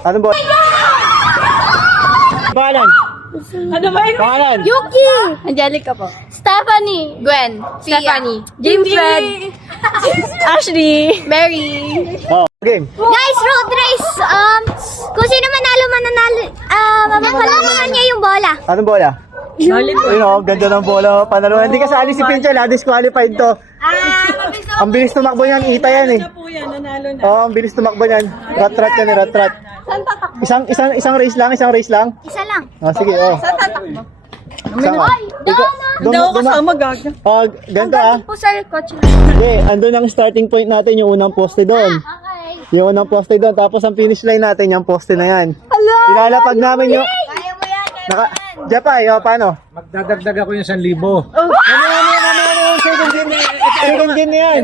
Anong bola? Pangalan? Ano ba yun? Pangalan? Yuki! Angelica po. Stephanie! Gwen. Stephanie. James Hindi. Fred. Ashley. Mary. Oh, game. Guys, road race! Kung sino manalo, mamamalaman niya yung bola. Anong bola? Ayun o, ganda ng bola. Panalo. Hindi kasali si Pinchel ha, disqualified to. Ang bilis tumakbo yan, ita yan eh. Nanalo na. Oo, ang bilis tumakbo yan. Rat-rat yan eh, rat-rat. Saan tatakbo? Isang race lang, isang race lang. Isa lang. Ah, sige, oh. Saan tatakbo? Isang, Ay, Hindi ako kasama, gaga. Oh, ganito ah. po sa kotse. Okay, andun ang starting point natin, yung unang poste doon. Okay. Yung unang poste doon, tapos ang finish line natin, yung poste na yan. Ilalapag namin yung... Kaya mo yan, Japay, oh, paano? Magdadagdag ako yung 1,000. Second gen yan.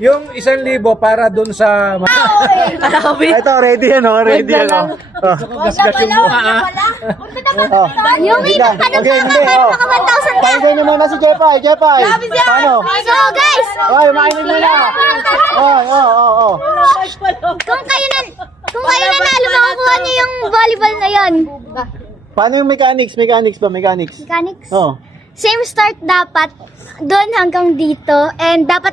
Yung 1,000 para dun sa... Ito, ready yan, oh, ready yan, oh. Oh. Gasgas yung mukha, Oh. Yung Wait iba lang. pa Okay, hindi, para oh. maka 1,000 ka. Pakinggan niyo muna si Jepay, Jepay. Paano? So guys, Oy, makinig muna. Oh. kung kayo nanalo, makukuha niyo yung volleyball na yun. Paano yung mechanics? Mechanics. Mechanics? Oh. Same start dapat doon hanggang dito and dapat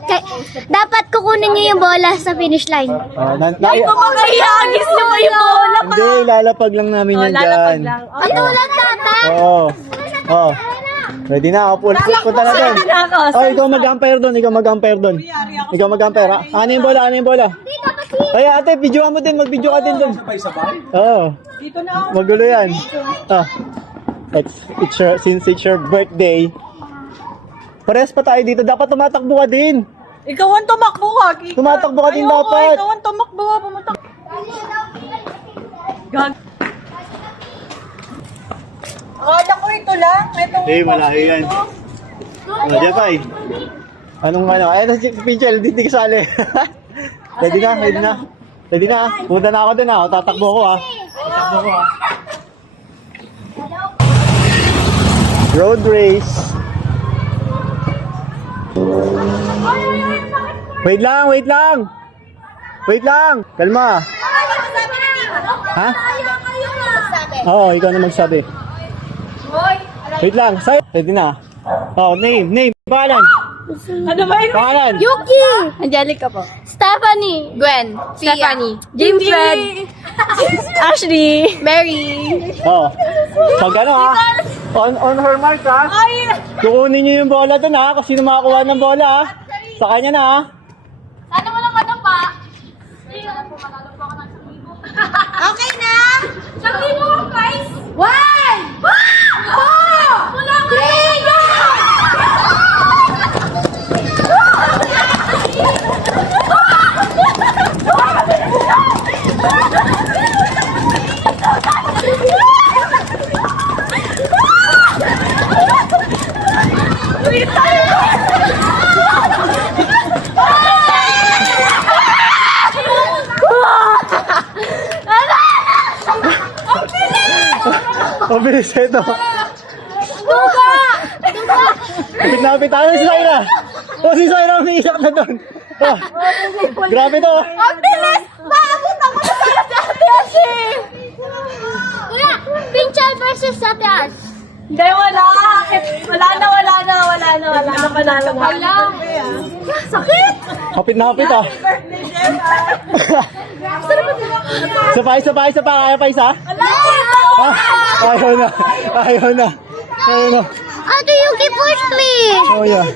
kukunin niyo yung bola sa finish line. Makahiyagis niyo pa yung bola. Hindi, lalapag lang namin yan dyan. Ano lang dapat? Oo. Oh. Ready na, punta na doon. Oh, ikaw mag-umpire doon, Ikaw mag-umpire, ha? Ano yung bola? Hindi dapat Ay, ate, videoan mo din, mag-video ka din doon. sabay-sabay. Oo. Dito na ako. Magulo yan. Ah. Since it's your birthday, parehas pa tayo dito. Dapat tumatakbo ka din. Ikaw ang tumakbo ka. Kika. Tumatakbo ka din Ayoko, dapat. Ikaw ang tumakbo ka. Pumunta. Gag. Akala ko ito lang. Itong Malayo yan. Jepay. Anong ano? Ayun si Pinchel, hindi kasali. Ready na. Punta na ako din ha. Tatakbo ko ha. Road race. Wait lang. Kalma. Ha? Oo, ikaw na magsabi. Wait lang. Ready na. Oh, name. Pangalan. Ano ba yun? Pangalan. Yuki! Angelica po. Stephanie! Gwen. Stephanie. James Fred. Ashley. Mary. Oh. Pag ano ha? On her mark ha? Kukunin niyo yung bola dun ha? Kung sino makakuha ng bola ha? Sa kanya na ha? Sana walang matapa. Okay na? Sabihin mo ang price. 1! 2! 3! Go! Mabilis ito. Duga! Lapit tayo si Zaira. Si Zaira umiiyak na doon. Oh. Grabe to. Ang bilis! Maabot ako sa Ate Ashi! Kuya, Pinchel versus Ate Ash. Hindi, wala. Wala na. Panalo mo. Wala. Sakit! Hapit na hapit ah. Sabay. Kaya pa isa? Ah, ayaw na. Ate Yuki, push me! Oh yeah.